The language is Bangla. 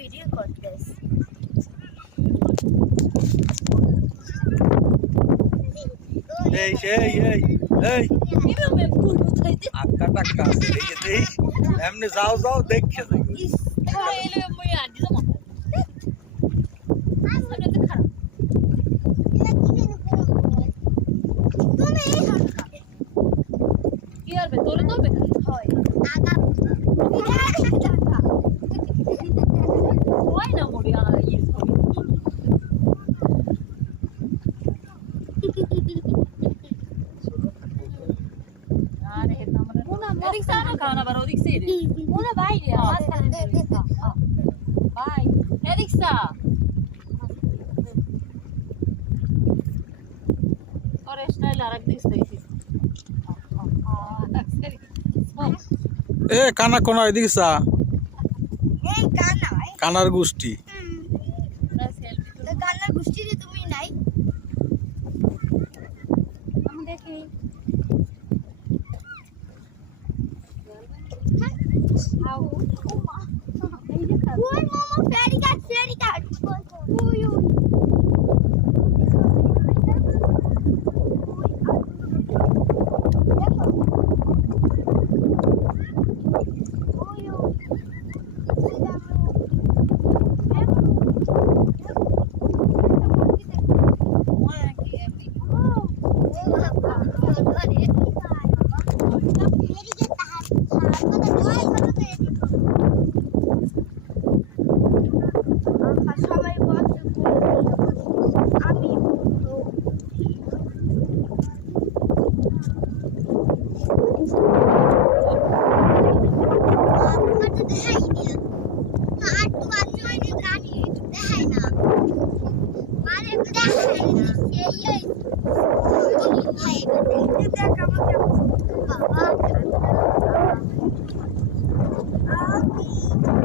ভিডিও করতেছি এই এই এই এই আক্কা টাক্কা আছে দেখে দেই এমনি যাও যাও দেখে যাই কি হবে তোরে তো হবে হয় আগা হয় না মোরে ইস আরে এটা আমরা ওদিক সারা খাওয়া বার ওদিক সে ওরা বাইরে আওয়াজ করে বাই এদিক সা ওরে স্টাইল আর একদিক দিছি এ কানা কোনা এদিকে চা এই কানা কানার গোষ্ঠী তো কানার গোষ্ঠী যে তুমি নাই আমি দেখি আও মা এই যে ওই মামা ফেরি কাট ওই ওই Baba,